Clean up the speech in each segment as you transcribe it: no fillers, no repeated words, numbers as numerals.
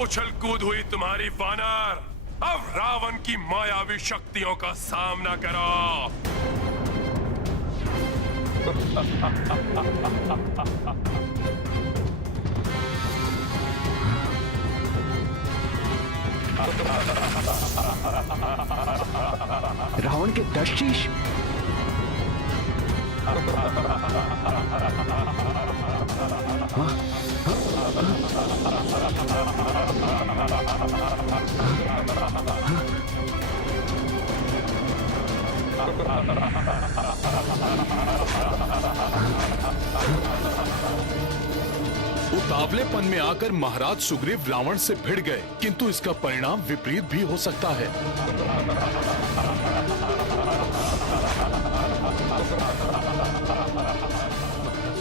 उछल कूद हुई तुम्हारी वानर। अब रावण की मायावी शक्तियों का सामना करो। रावण के 10 शीश। उतावलेपन में आकर महाराज सुग्रीव रावण से भिड़ गए, किंतु इसका परिणाम विपरीत भी हो सकता है।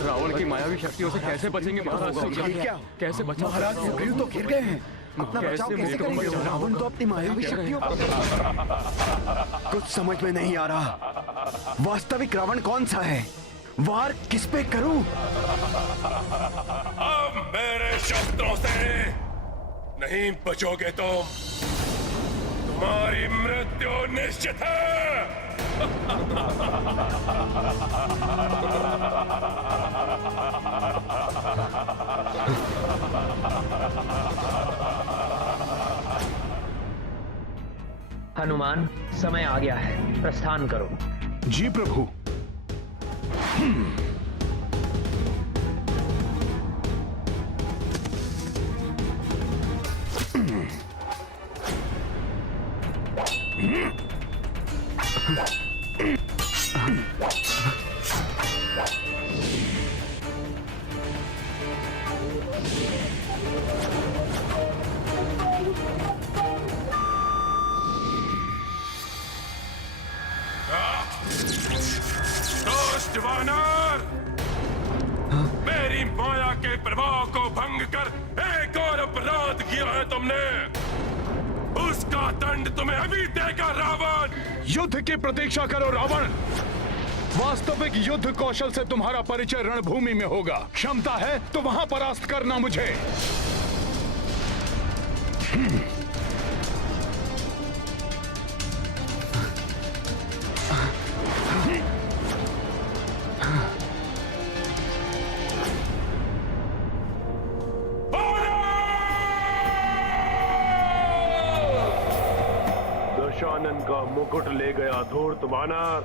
रावण की मायावी शक्तियों से कैसे बचेंगे महाराज सुग्रीव? कैसे बचा? महाराज सुग्रीव तो घिर गए हैं। अपना बचाव कैसे करेंगे? रावण तो अपनी मायावी शक्तियों कुछ समझ में नहीं आ रहा। वास्तविक रावण कौन सा है? वार किस पे करूं? अब मेरे शस्त्रों से नहीं बचोगे तुम। तुम्हारी मृत्यु निश्चित है। हनुमान, समय आ गया है, प्रस्थान करो। जी प्रभु। दुष्ट वानर, मेरी माया के प्रभाव को भंग कर एक और अपराध किया है तुमने। उसका दंड तुम्हें अभी देगा रावण। युद्ध की प्रतीक्षा करो रावण। वास्तविक युद्ध कौशल से तुम्हारा परिचय रणभूमि में होगा। क्षमता है तो वहां परास्त करना मुझे। दशानन का मुकुट ले गया धूर्त वानर।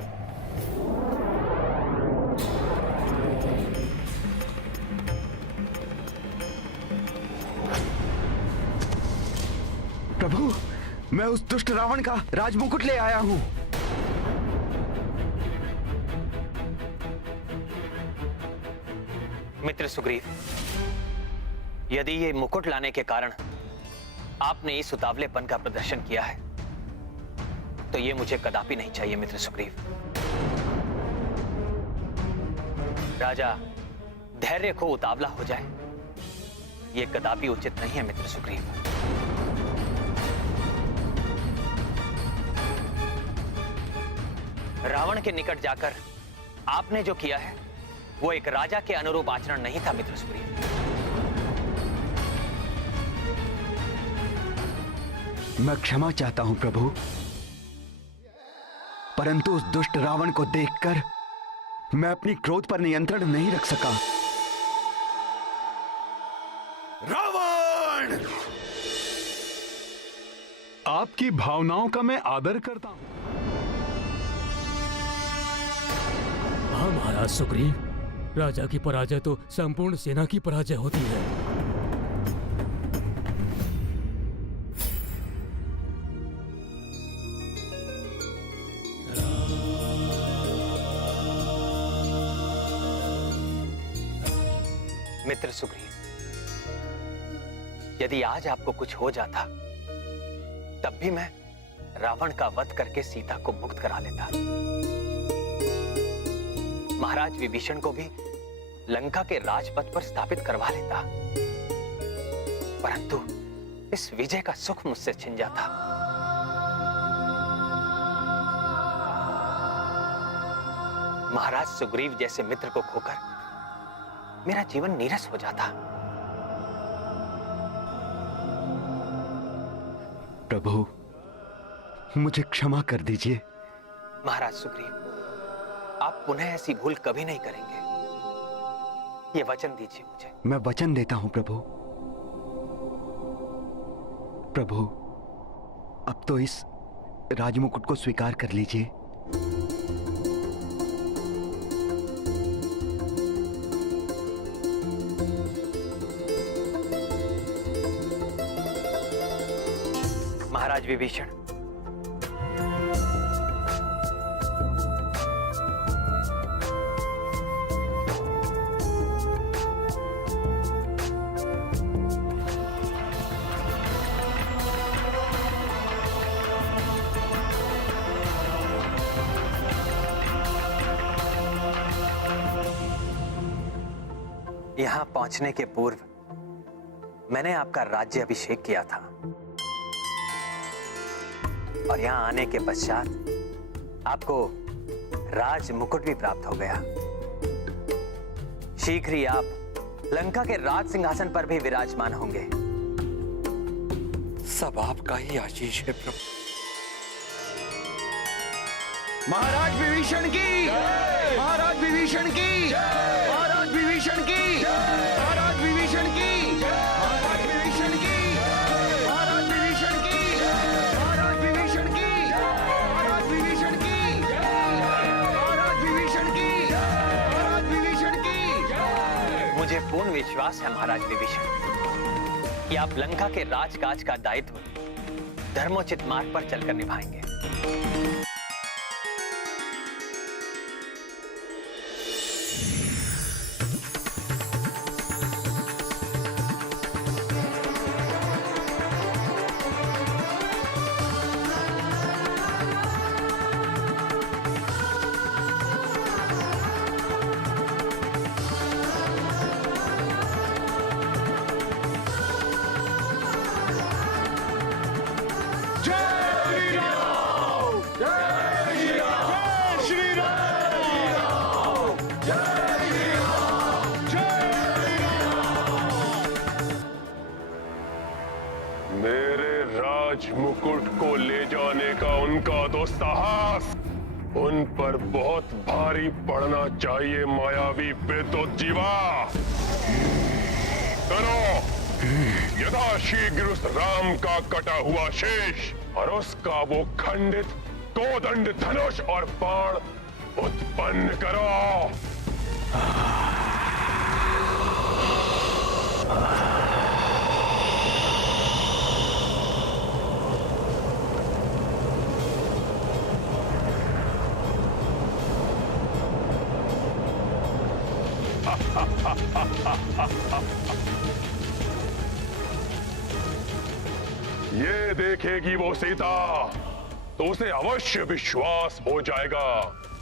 प्रभु, मैं उस दुष्ट रावण का राजमुकुट ले आया हूं। मित्र सुग्रीव, यदि ये मुकुट लाने के कारण आपने इस उतावलेपन का प्रदर्शन किया है तो ये मुझे कदापि नहीं चाहिए मित्र सुग्रीव। राजा धैर्य खो उतावला हो जाए, ये कदापि उचित नहीं है मित्र सुग्रीव। रावण के निकट जाकर आपने जो किया है वो एक राजा के अनुरूप आचरण नहीं था मित्र सुग्रीव। मैं क्षमा चाहता हूं प्रभु, परंतु उस दुष्ट रावण को देखकर मैं अपनी क्रोध पर नियंत्रण नहीं रख सका। रावण! आपकी भावनाओं का मैं आदर करता हूं। हाँ महाराज सुग्रीव, राजा की पराजय तो संपूर्ण सेना की पराजय होती है। मित्र सुग्रीव, यदि आज आपको कुछ हो जाता तब भी मैं रावण का वध करके सीता को मुक्त करा लेता। महाराज विभीषण को भी लंका के राजपथ पर स्थापित करवा लेता, परंतु इस विजय का सुख मुझसे छिन जाता। महाराज सुग्रीव जैसे मित्र को खोकर मेरा जीवन नीरस हो जाता। प्रभु, मुझे क्षमा कर दीजिए। महाराज सुग्रीव, आप पुनः ऐसी भूल कभी नहीं करेंगे, ये वचन दीजिए मुझे। मैं वचन देता हूं प्रभु। प्रभु, अब तो इस राजमुकुट को स्वीकार कर लीजिए। महाराज विभीषण, यहां पहुंचने के पूर्व मैंने आपका राज्य अभिषेक किया था और यहां आने के पश्चात आपको राज मुकुट भी प्राप्त हो गया। शीघ्र ही आप लंका के राज सिंहासन पर भी विराजमान होंगे। सब आपका ही आशीष है प्रभु। महाराज विभीषण की, महाराज विभीषण की, महाराज विभीषण की, महाराज विभीषण की, महाराज विभीषण की, महाराज विभीषण की, महाराज विभीषण की, महाराज विभीषण की, महाराज विभीषण की, महाराज विभीषण की। मुझे पूर्ण विश्वास है महाराज विभीषण कि आप लंका के राजकाज का दायित्व धर्मोचित मार्ग पर चलकर निभाएंगे। मेरे राज मुकुट को ले जाने का उनका तो साहस उन पर बहुत भारी पड़ना चाहिए। मायावी बेदोत जीवा, करो यथाशीघ्र उस राम का कटा हुआ शेष और उसका वो खंडित कोदंड धनुष और बाण उत्पन्न करो। ये देखेगी वो सीता तो उसे अवश्य विश्वास हो जाएगा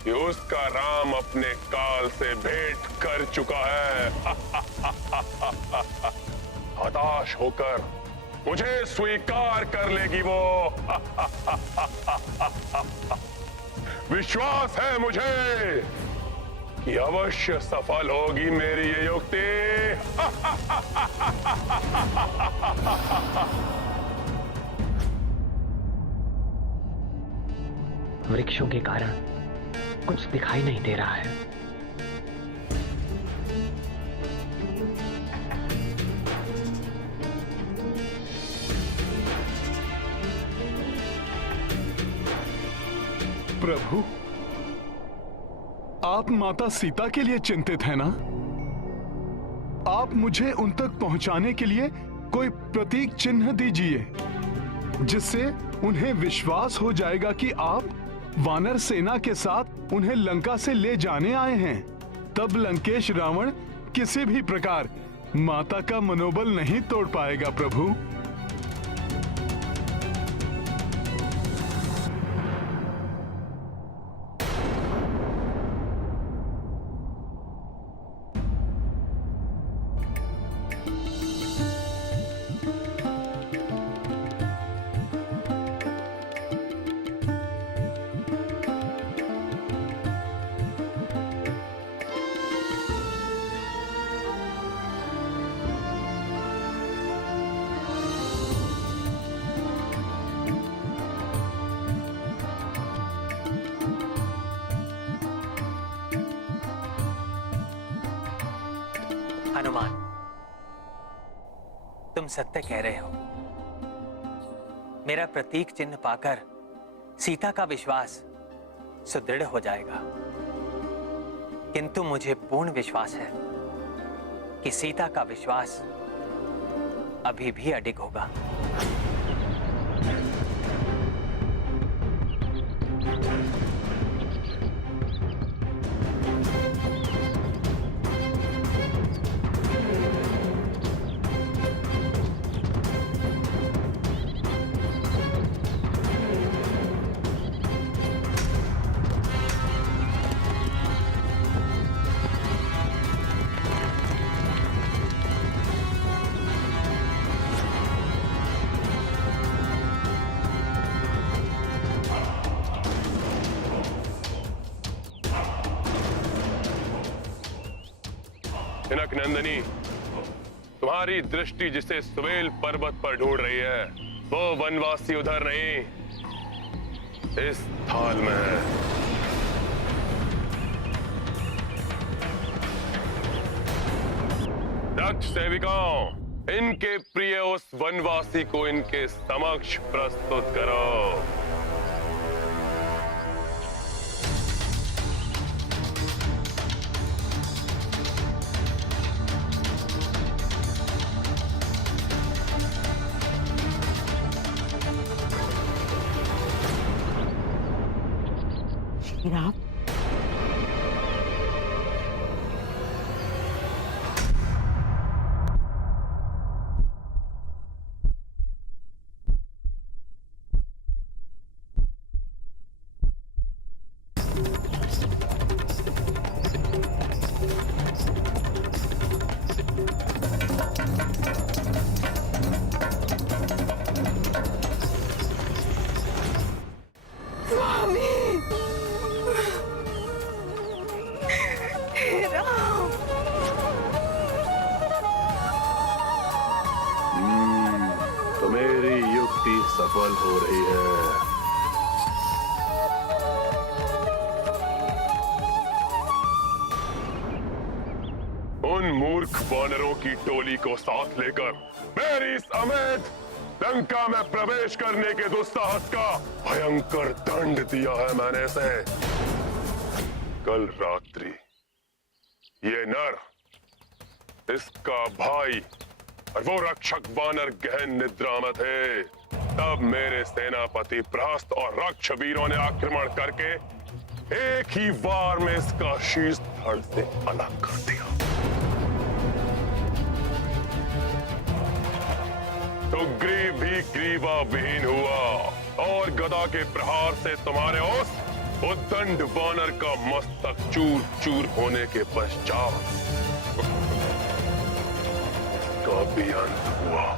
कि उसका राम अपने काल से भेंट कर चुका है। हताश होकर मुझे स्वीकार कर लेगी वो। विश्वास है मुझे कि अवश्य सफल होगी मेरी ये युक्ति। वृक्षों के कारण कुछ दिखाई नहीं दे रहा है। प्रभु, आप माता सीता के लिए चिंतित है ना? आप मुझे उन तक पहुंचाने के लिए कोई प्रतीक चिन्ह दीजिए जिससे उन्हें विश्वास हो जाएगा कि आप वानर सेना के साथ उन्हें लंका से ले जाने आए हैं। तब लंकेश रावण किसी भी प्रकार माता का मनोबल नहीं तोड़ पाएगा। प्रभु, तुम सत्य कह रहे हो। मेरा प्रतीक चिन्ह पाकर सीता का विश्वास सुदृढ़ हो जाएगा, किंतु मुझे पूर्ण विश्वास है कि सीता का विश्वास अभी भी अडिग होगा। जनक नंदिनी, तुम्हारी दृष्टि जिसे सुवेल पर्वत पर ढूंढ रही है, वो वनवासी उधर नहीं, इस थाल में है। दक्ष सेविकाओं, इनके प्रिय उस वनवासी को इनके समक्ष प्रस्तुत करो। राम, तो मेरी युक्ति सफल हो रही है। उन मूर्ख वानरों की टोली को साथ लेकर मेरी समेत लंका में प्रवेश करने के दुस्साहस का भयंकर दंड दिया है मैंने इसे। कल रात्रि ये नर, इसका भाई और वो रक्षक वानर गहन निद्रा में थे, तब मेरे सेनापति प्रहस्त और रक्ष वीरों ने आक्रमण करके एक ही वार में इसका शीश धड़ से अलग कर दिया। सुग्रीव भी ग्रीवा विहीन हुआ और गदा के प्रहार से तुम्हारे उस उद्दंड वानर का मस्तक चूर चूर होने के पश्चात इसका भी अंत हुआ।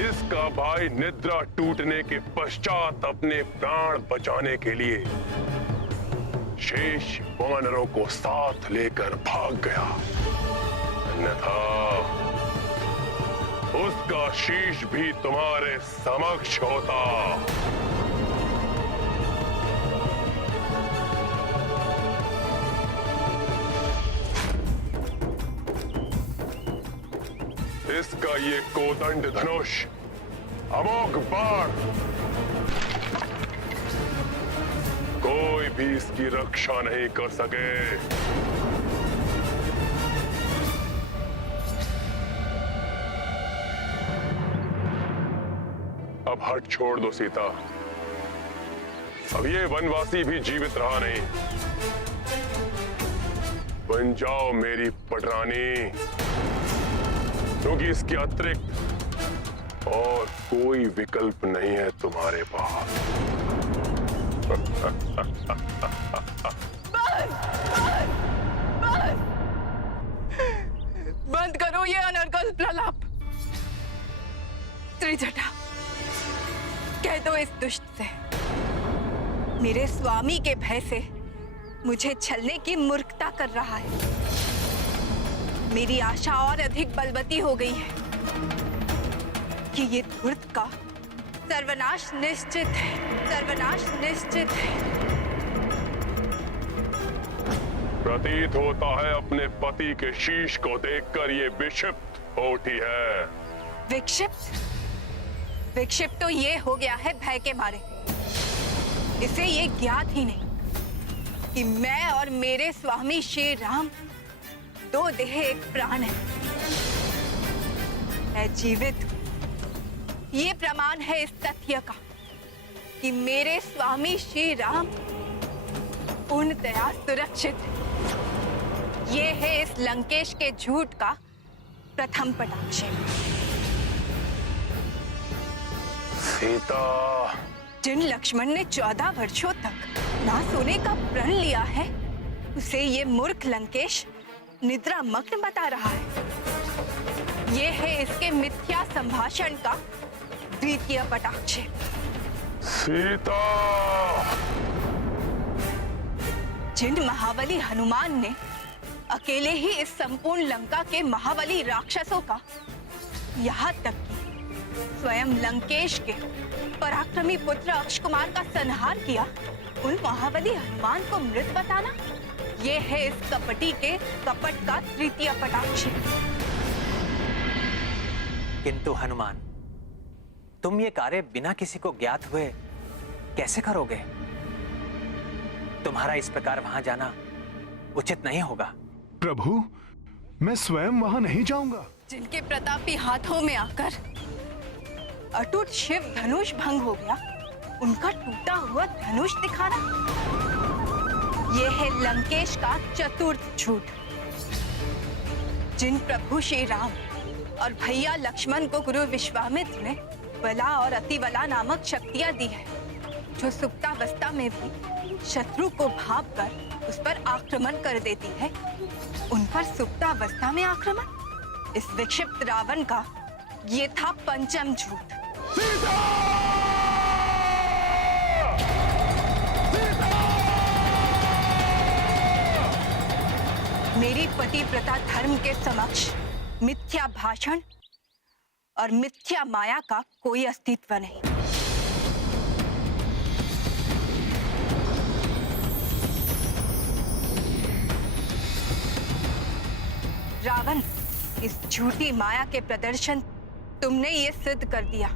इसका भाई निद्रा टूटने के पश्चात अपने प्राण बचाने के लिए शेष वानरों को साथ लेकर भाग गया, अन्यथा उसका शीश भी तुम्हारे समक्ष होता। इसका ये कोदंड धनुष, अमोघ बाण, कोई भी इसकी रक्षा नहीं कर सके। अब हट छोड़ दो सीता, अब ये वनवासी भी जीवित रहा नहीं। बन जाओ मेरी पटरानी, क्योंकि इसके अतिरिक्त और कोई विकल्प नहीं है तुम्हारे पास। बंद करो ये अनर्गल प्रलाप। त्रिजटा, कह दो इस दुष्ट से, मेरे स्वामी के भय से मुझे छलने की मूर्खता कर रहा है। मेरी आशा और अधिक बलवती हो गई है कि ये धूर्त का सर्वनाश निश्चित है, सर्वनाश निश्चित है। प्रतीत होता है अपने पति के शीश को देखकर ये विक्षिप्त होठी है। विक्षिप्त विक्षिप्त तो ये हो गया है भय के मारे। इसे ये ज्ञात ही नहीं कि मैं और मेरे स्वामी श्री राम दो देह एक प्राण है। मैं जीवित हूं। ये प्रमाण है इस तथ्य का कि मेरे स्वामी श्री राम पूर्णतया सुरक्षित है। ये है इस लंकेश के झूठ का प्रथम पटाक्षेप। सीता, जिन लक्ष्मण ने 14 वर्षों तक ना सोने का प्रण लिया है, उसे ये मूर्ख लंकेश निद्रा मग्न बता रहा है। ये है इसके मिथ्या संभाषण का द्वितीय पटाक्षेप। सीता, जिन महाबली हनुमान ने अकेले ही इस संपूर्ण लंका के महाबली राक्षसों का, यहाँ तक कि स्वयं लंकेश के पराक्रमी पुत्र अक्षकुमार का संहार किया, उन महाबली हनुमान को मृत बताना, ये है इस कपटी के कपट का तृतीय पटाक्षेप। किंतु हनुमान, तुम ये कार्य बिना किसी को ज्ञात हुए कैसे करोगे? तुम्हारा इस प्रकार वहां जाना उचित नहीं होगा। प्रभु, मैं स्वयं वहां नहीं जाऊंगा। जिनके प्रतापी हाथों में आकर अटूट शिव धनुष भंग हो गया, उनका टूटा हुआ धनुष दिखाना, यह है लंकेश का चतुर्थ झूठ। जिन प्रभु श्री राम और भैया लक्ष्मण को गुरु विश्वामित्र ने बला और अतिबला नामक शक्तियां दी है, जो सुप्तावस्था में भी शत्रु को भांपकर उस पर आक्रमण कर देती है, उन पर सुप्तावस्था में आक्रमण, इस विक्षिप्त रावण का ये था पंचम झूठ। मेरी पतिव्रता धर्म के समक्ष मिथ्या भाषण और मिथ्या माया का कोई अस्तित्व नहीं। रावण, इस झूठी माया के प्रदर्शन तुमने ये सिद्ध कर दिया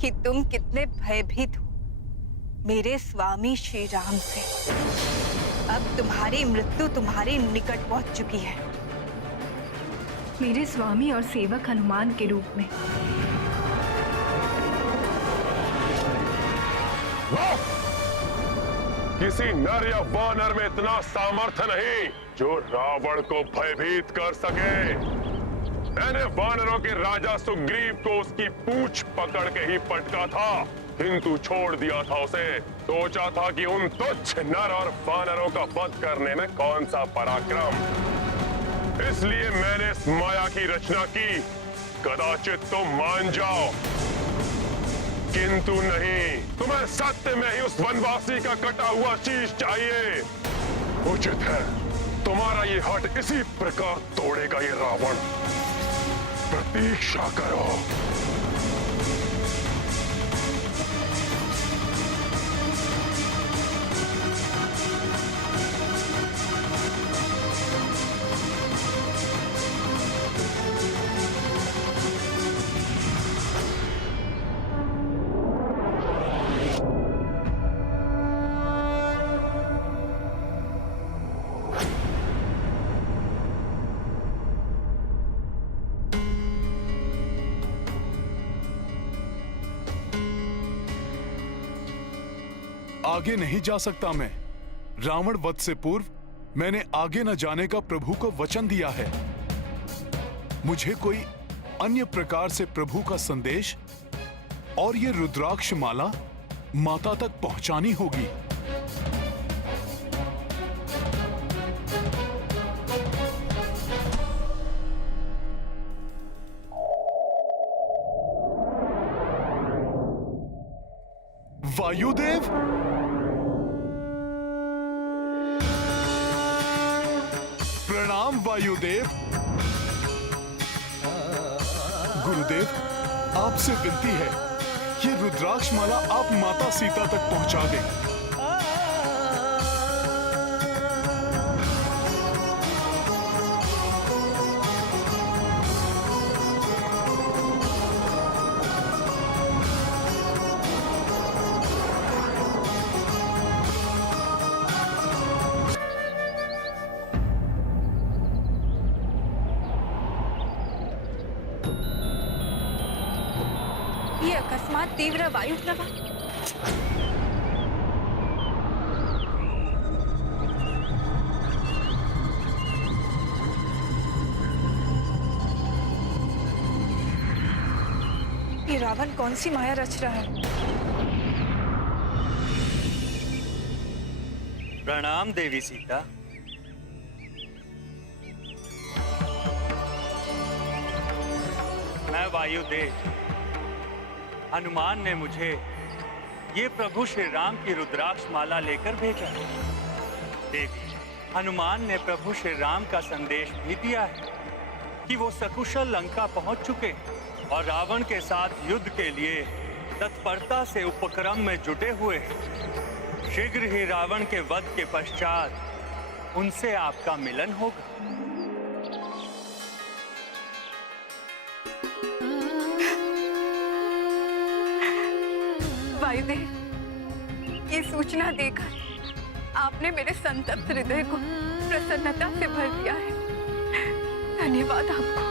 कि तुम कितने भयभीत हो मेरे स्वामी श्री राम से। अब तुम्हारी मृत्यु तुम्हारे निकट पहुंच चुकी है, मेरे स्वामी और सेवक हनुमान के रूप में। किसी नर या वानर में इतना सामर्थ्य नहीं जो रावण को भयभीत कर सके। मैंने वानरों के राजा सुग्रीव को उसकी पूंछ पकड़ के ही पटका था, किंतु छोड़ दिया था उसे। सोचा था कि उन तुच्छ नर और वानरों का वध करने में कौन सा पराक्रम, इसलिए मैंने इस माया की रचना की। कदाचित तुम मान जाओ, किंतु नहीं, तुम्हें सत्य में ही उस वनवासी का कटा हुआ शीश चाहिए। उचित है, तुम्हारा ये हट इसी प्रकार तोड़ेगा ये रावण। प्रतीक्षा करो। आगे नहीं जा सकता मैं। रावण वध से पूर्व मैंने आगे न जाने का प्रभु को वचन दिया है। मुझे कोई अन्य प्रकार से प्रभु का संदेश और ये रुद्राक्ष माला माता तक पहुंचानी होगी। वायुदेव, प्रणाम वायुदेव। गुरुदेव, आपसे विनती है, ये रुद्राक्ष माला आप माता सीता तक पहुंचा दें। ये अकस्मात तीव्र वायु प्रवाह। ये रावण कौन सी माया रच रहा है? प्रणाम देवी सीता। मैं वायुदेव। हनुमान ने मुझे ये प्रभु श्री राम की रुद्राक्ष माला लेकर भेजा है। देवी, हनुमान ने प्रभु श्री राम का संदेश भी दिया है कि वो सकुशल लंका पहुंच चुके हैं और रावण के साथ युद्ध के लिए तत्परता से उपक्रम में जुटे हुए हैं। शीघ्र ही रावण के वध के पश्चात उनसे आपका मिलन होगा। वायुदेव, ये सूचना देकर आपने मेरे संतप्त हृदय को प्रसन्नता से भर दिया है। धन्यवाद आपको।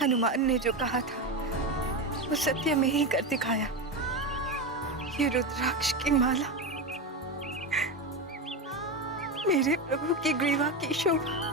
हनुमान ने जो कहा था वो सत्य में ही कर दिखाया। ये रुद्राक्ष की माला मेरे प्रभु की ग्रीवा की शोभा।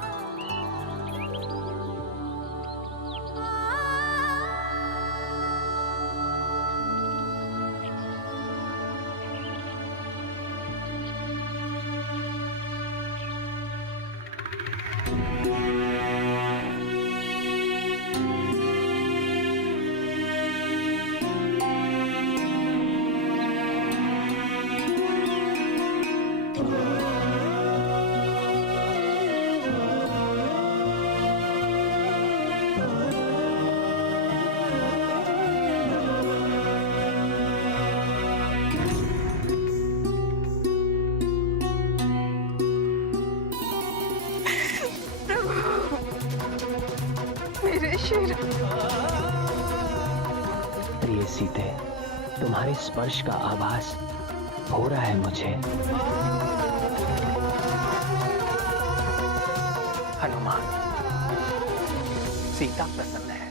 प्रिय सीते, तुम्हारे स्पर्श का आभास हो रहा है मुझे। हनुमान, सीता प्रसन्न है।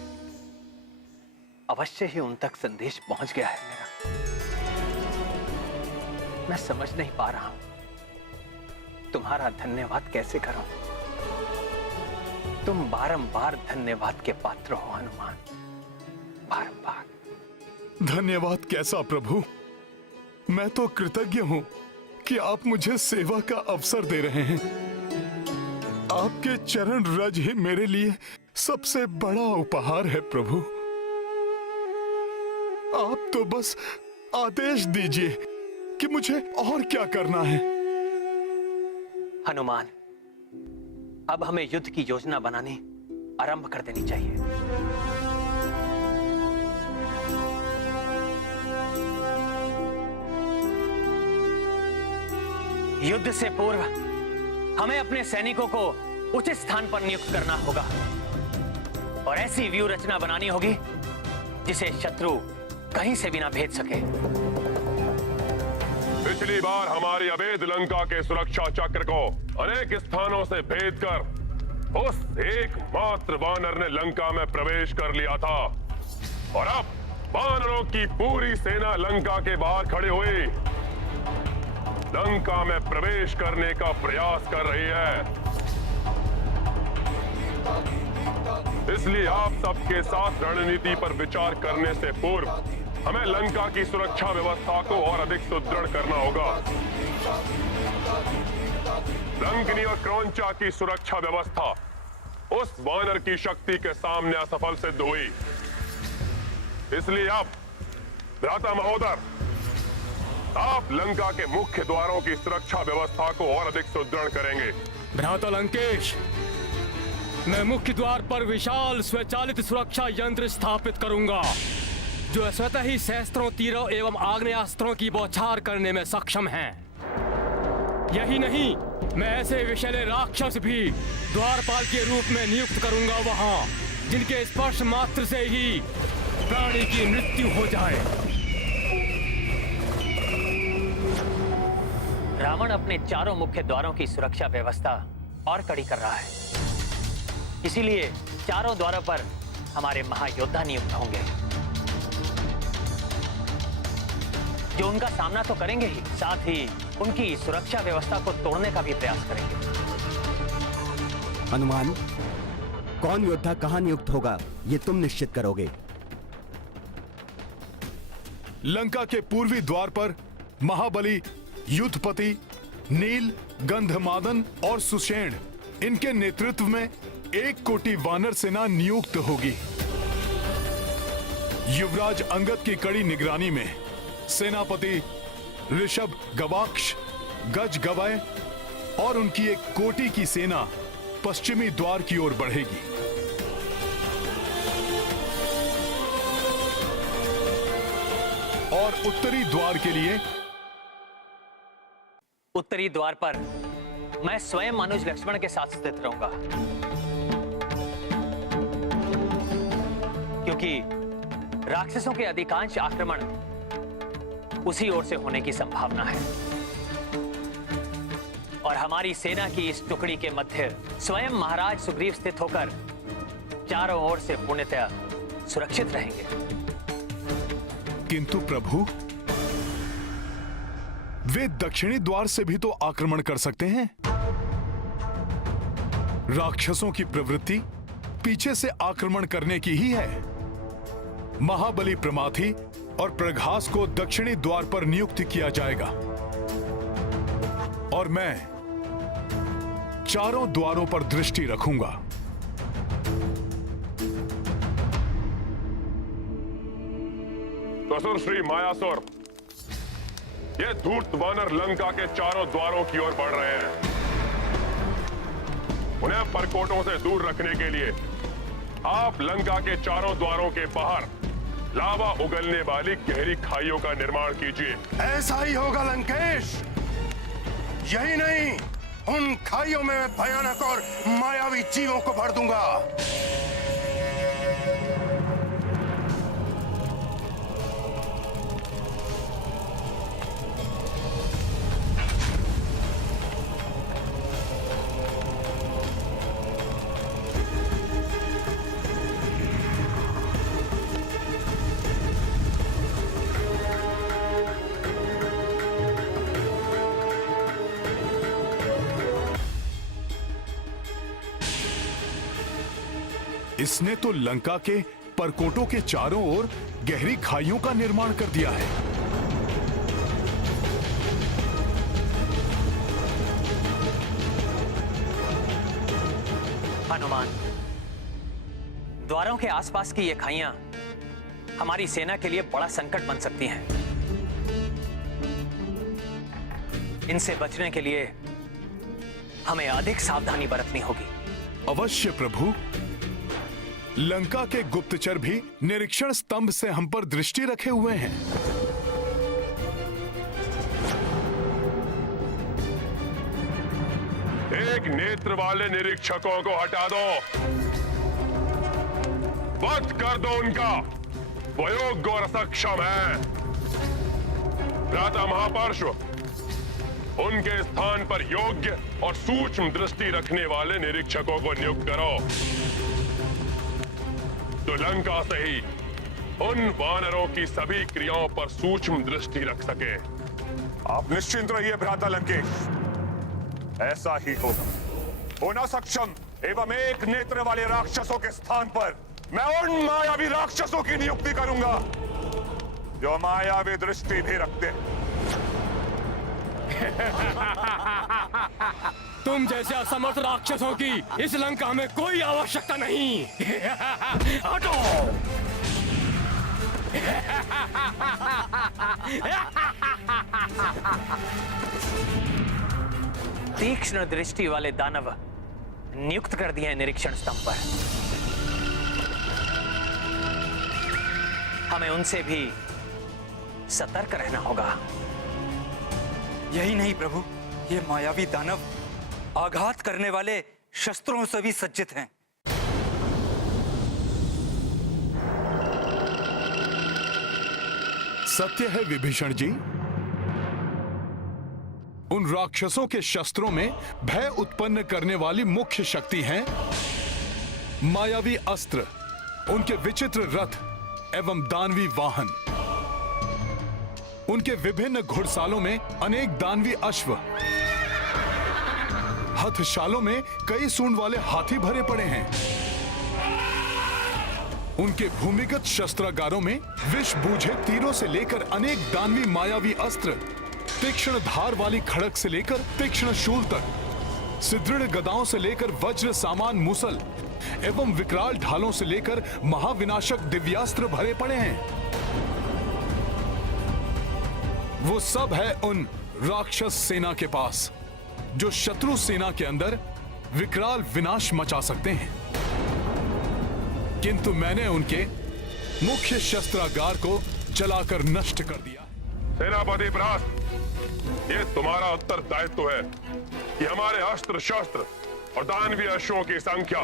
अवश्य ही उन तक संदेश पहुंच गया है मेरा। मैं समझ नहीं पा रहा हूं तुम्हारा धन्यवाद कैसे करूं। तुम बारंबार धन्यवाद के पात्र हो हनुमान, बारंबार। धन्यवाद कैसा प्रभु, मैं तो कृतज्ञ हूं कि आप मुझे सेवा का अवसर दे रहे हैं। आपके चरण रज ही मेरे लिए सबसे बड़ा उपहार है प्रभु। आप तो बस आदेश दीजिए कि मुझे और क्या करना है। हनुमान, अब हमें युद्ध की योजना बनानी आरंभ कर देनी चाहिए। युद्ध से पूर्व हमें अपने सैनिकों को उचित स्थान पर नियुक्त करना होगा और ऐसी व्यूह रचना बनानी होगी जिसे शत्रु कहीं से भी ना भेद सके। पिछली बार हमारी अवैध लंका के सुरक्षा चक्र को अनेक स्थानों से भेद कर उस एकमात्र वानर ने लंका में प्रवेश कर लिया था और अब वानरों की पूरी सेना लंका के बाहर खड़ी हुई लंका में प्रवेश करने का प्रयास कर रही है। इसलिए आप सबके साथ रणनीति पर विचार करने से पूर्व हमें लंका की सुरक्षा व्यवस्था को और अधिक सुदृढ़ करना होगा। लंकिनी और क्रौंचा की सुरक्षा व्यवस्था उस वानर की शक्ति के सामने असफल सिद्ध हुई। इसलिए अब भ्राता महोदय, आप लंका के मुख्य द्वारों की सुरक्षा व्यवस्था को और अधिक सुदृढ़ करेंगे। भ्राता लंकेश, मैं मुख्य द्वार पर विशाल स्वचालित सुरक्षा यंत्र स्थापित करूंगा जो स्वतः ही शस्त्रों, तीरों एवं आग्नेयास्त्रों की बौछार करने में सक्षम हैं। यही नहीं, मैं ऐसे विषैले राक्षस भी द्वारपाल के रूप में नियुक्त करूंगा वहां, जिनके स्पर्श मात्र से ही प्राणी की मृत्यु हो जाए। रावण अपने चारों मुख्य द्वारों की सुरक्षा व्यवस्था और कड़ी कर रहा है। इसीलिए चारों द्वारों पर हमारे महायोद्धा नियुक्त होंगे, जो उनका सामना तो करेंगे ही, साथ ही उनकी सुरक्षा व्यवस्था को तोड़ने का भी प्रयास करेंगे। हनुमान, कौन योद्धा कहां नियुक्त होगा ये तुम निश्चित करोगे। लंका के पूर्वी द्वार पर महाबली, युद्धपति, नील, गंधमादन और सुषेण, इनके नेतृत्व में 1 कोटि वानर सेना नियुक्त होगी। युवराज अंगद की कड़ी निगरानी में सेनापति ऋषभ, गवाक्ष, गज, गवय और उनकी 1 कोटि की सेना पश्चिमी द्वार की ओर बढ़ेगी। और उत्तरी द्वार के लिए उत्तरी द्वार पर मैं स्वयं अनुज लक्ष्मण के साथ स्थित रहूंगा, क्योंकि राक्षसों के अधिकांश आक्रमण उसी ओर से होने की संभावना है और हमारी सेना की इस टुकड़ी के मध्य स्वयं महाराज सुग्रीव स्थित होकर चारों ओर से पूर्णतया सुरक्षित रहेंगे। किंतु प्रभु, वे दक्षिणी द्वार से भी तो आक्रमण कर सकते हैं। राक्षसों की प्रवृत्ति पीछे से आक्रमण करने की ही है। महाबली, प्रमाथि और प्रघास को दक्षिणी द्वार पर नियुक्त किया जाएगा और मैं चारों द्वारों पर दृष्टि रखूंगा। असुर श्री मायासुर, ये धूर्त वानर लंका के चारों द्वारों की ओर बढ़ रहे हैं। उन्हें परकोटों से दूर रखने के लिए आप लंका के चारों द्वारों के बाहर लावा उगलने वाली गहरी खाइयों का निर्माण कीजिए। ऐसा ही होगा लंकेश। यही नहीं, उन खाइयों में मैं भयानक और मायावी जीवों को भर दूंगा। इसने तो लंका के परकोटों के चारों ओर गहरी खाइयों का निर्माण कर दिया है। हनुमान, द्वारों के आसपास की ये खाइयां हमारी सेना के लिए बड़ा संकट बन सकती हैं। इनसे बचने के लिए हमें अधिक सावधानी बरतनी होगी। अवश्य प्रभु। लंका के गुप्तचर भी निरीक्षण स्तंभ से हम पर दृष्टि रखे हुए हैं। एक नेत्र वाले निरीक्षकों को हटा दो, वध कर दो उनका। वो योग्य और सक्षम है। भ्राता महापार्श्व, उनके स्थान पर योग्य और सूक्ष्म दृष्टि रखने वाले निरीक्षकों को नियुक्त करो, जो लंका से ही उन वानरों की सभी क्रियाओं पर सूक्ष्म दृष्टि रख सके। आप निश्चिंत रहिए भ्राता लंकेश, ऐसा ही होगा। होना सक्षम एवं एक नेत्र वाले राक्षसों के स्थान पर मैं उन मायावी राक्षसों की नियुक्ति करूंगा जो मायावी दृष्टि भी रखते हैं। तुम जैसे असमर्थ राक्षसों की इस लंका में कोई आवश्यकता नहीं। हटो। तीक्ष्ण दृष्टि वाले दानव नियुक्त कर दिए हैं निरीक्षण स्तंभ पर। हमें उनसे भी सतर्क रहना होगा। यही नहीं प्रभु, ये मायावी दानव आघात करने वाले शस्त्रों से भी सज्जित हैं। सत्य है विभीषण जी, उन राक्षसों के शस्त्रों में भय उत्पन्न करने वाली मुख्य शक्ति हैं मायावी अस्त्र, उनके विचित्र रथ एवं दानवी वाहन, उनके विभिन्न घुड़सालों में अनेक दानवी अश्व, हथशालों में कई सूंड वाले हाथी भरे पड़े हैं, उनके भूमिगत शस्त्रागारों में विष बूझे तीरों से लेकर अनेक दानवी मायावी अस्त्र, तीक्ष्ण धार वाली खड़क से लेकर तीक्ष्ण शूल तक, सुदृढ़ गदाओं से लेकर वज्र सामान मूसल एवं विकराल ढालों से लेकर महाविनाशक दिव्यास्त्र भरे पड़े हैं। वो सब है उन राक्षस सेना के पास जो शत्रु सेना के अंदर विकराल विनाश मचा सकते हैं, किंतु मैंने उनके मुख्य शस्त्रागार को जलाकर नष्ट कर दिया। सेनापति प्रहस्त, ये तुम्हारा उत्तरदायित्व है कि हमारे अस्त्र शस्त्र और दानवीय अश्वों की संख्या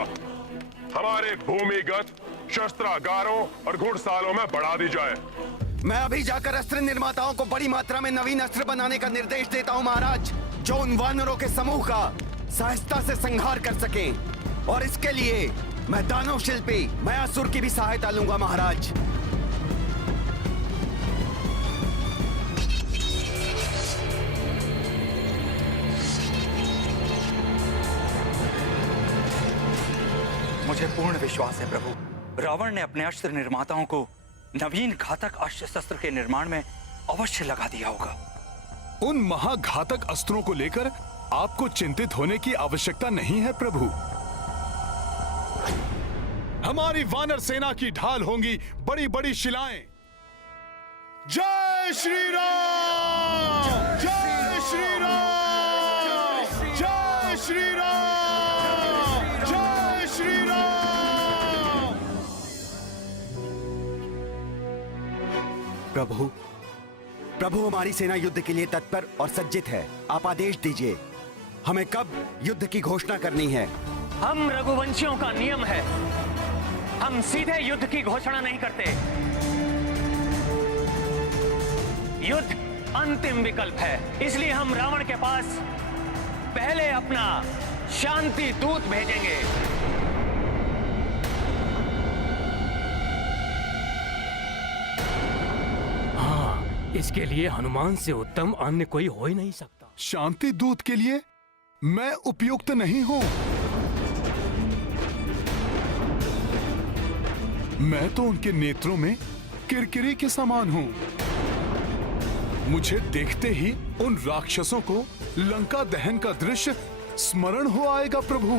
हमारे भूमिगत शस्त्रागारों और घुड़सालों में बढ़ा दी जाए। मैं अभी जाकर अस्त्र निर्माताओं को बड़ी मात्रा में नवीन अस्त्र बनाने का निर्देश देता हूँ महाराज, जो उन वानरों के समूह का सहजता से संहार कर सकें। और इसके लिए मैं दानव शिल्पी मयासुर की भी सहायता लूंगा महाराज। मुझे पूर्ण विश्वास है प्रभु, रावण ने अपने अस्त्र निर्माताओं को नवीन घातक अस्त्र शस्त्र के निर्माण में अवश्य लगा दिया होगा। उन महाघातक अस्त्रों को लेकर आपको चिंतित होने की आवश्यकता नहीं है प्रभु। हमारी वानर सेना की ढाल होंगी बड़ी बड़ी शिलाएं। जय श्री राम, जय श्री राम, जय श्री राम, जय श्री राम। प्रभु, प्रभु हमारी सेना युद्ध के लिए तत्पर और सज्जित है। आप आदेश दीजिए, हमें कब युद्ध की घोषणा करनी है? हम रघुवंशियों का नियम है, हम सीधे युद्ध की घोषणा नहीं करते। युद्ध अंतिम विकल्प है, इसलिए हम रावण के पास पहले अपना शांति दूत भेजेंगे। हाँ, इसके लिए हनुमान से उत्तम अन्य कोई हो ही नहीं सकता। शांति दूत के लिए मैं उपयुक्त नहीं हूं। मैं तो उनके नेत्रों में किरकिरी के समान हूं। मुझे देखते ही उन राक्षसों को लंका दहन का दृश्य स्मरण हो आएगा प्रभु।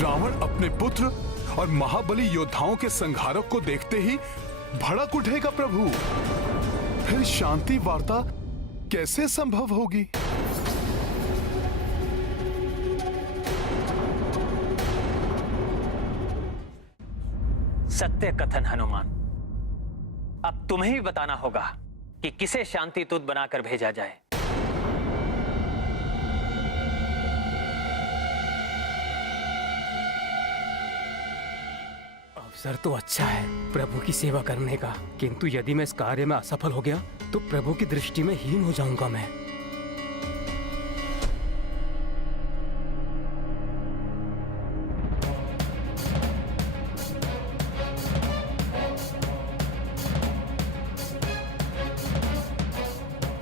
रावण अपने पुत्र और महाबली योद्धाओं के संहारक को देखते ही भड़क उठेगा प्रभु। फिर शांति वार्ता कैसे संभव होगी? सत्य कथन हनुमान, अब तुम्हें ही बताना होगा कि किसे शांति दूत बनाकर भेजा जाए। अवसर तो अच्छा है प्रभु की सेवा करने का, किंतु यदि मैं इस कार्य में असफल हो गया तो प्रभु की दृष्टि में हीन हो जाऊंगा मैं।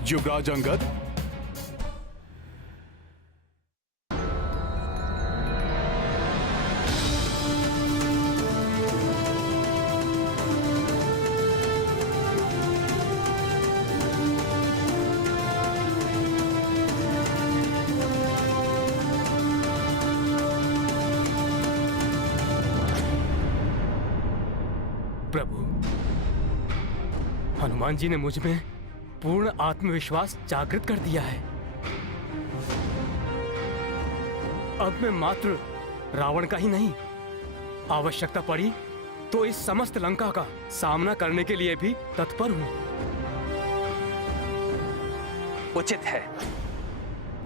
युवराज अंगद, प्रभु, हनुमान जी ने मुझ में पूर्ण आत्मविश्वास जागृत कर दिया है। अब मैं मात्र रावण का ही नहीं, आवश्यकता पड़ी तो इस समस्त लंका का सामना करने के लिए भी तत्पर हूं। उचित है,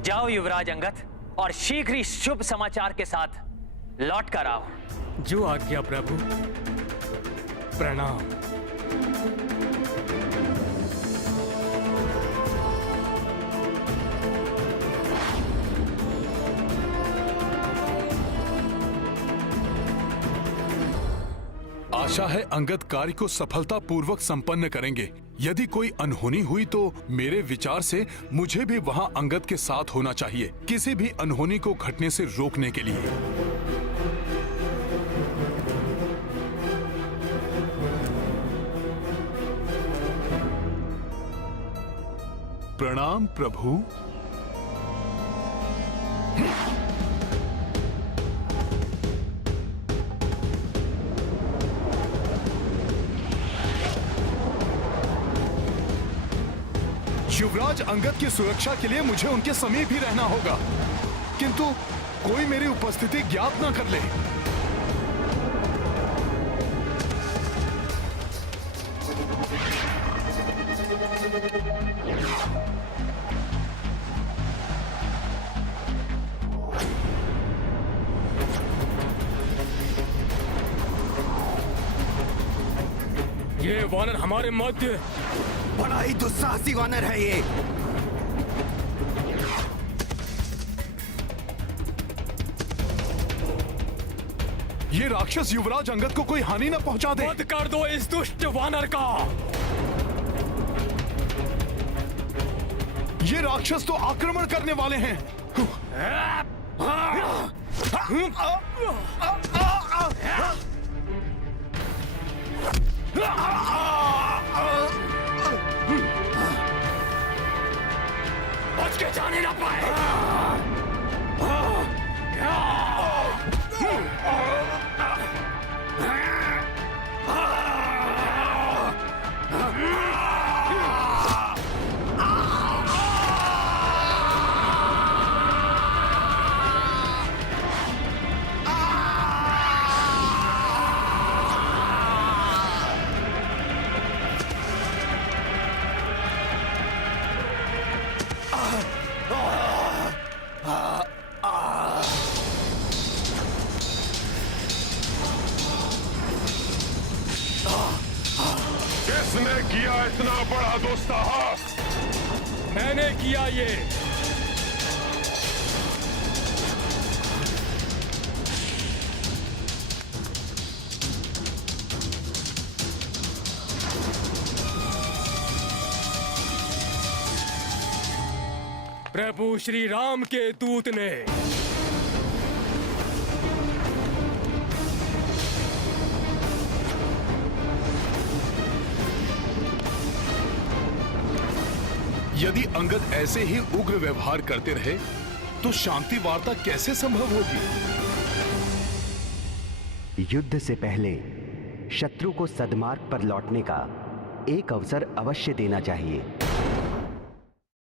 जाओ युवराज अंगद और शीघ्र ही शुभ समाचार के साथ लौट कर आओ। जो आज्ञा प्रभु। प्रणाम। आशा है अंगद कार्य को सफलता पूर्वक संपन्न करेंगे। यदि कोई अनहोनी हुई तो मेरे विचार से मुझे भी वहां अंगद के साथ होना चाहिए, किसी भी अनहोनी को घटने से रोकने के लिए। प्रणाम प्रभु। युवराज अंगद की सुरक्षा के लिए मुझे उनके समीप ही रहना होगा, किंतु कोई मेरी उपस्थिति ज्ञात न कर ले। ये वानर हमारे मध्य बड़ा ही दुस्साहसी वानर है ये। ये राक्षस युवराज अंगद को कोई हानि न पहुंचा दे। वध कर दो इस दुष्ट वानर का। ये राक्षस तो आक्रमण करने वाले हैं। बच के जाने ना पाए। किसने किया इतना बड़ा दुस्साहस? मैंने किया ये। प्रभु श्री राम के दूत ने यदि अंगद ऐसे ही उग्र व्यवहार करते रहे तो शांति वार्ता कैसे संभव होगी? युद्ध से पहले शत्रु को सद्मार्ग पर लौटने का एक अवसर अवश्य देना चाहिए।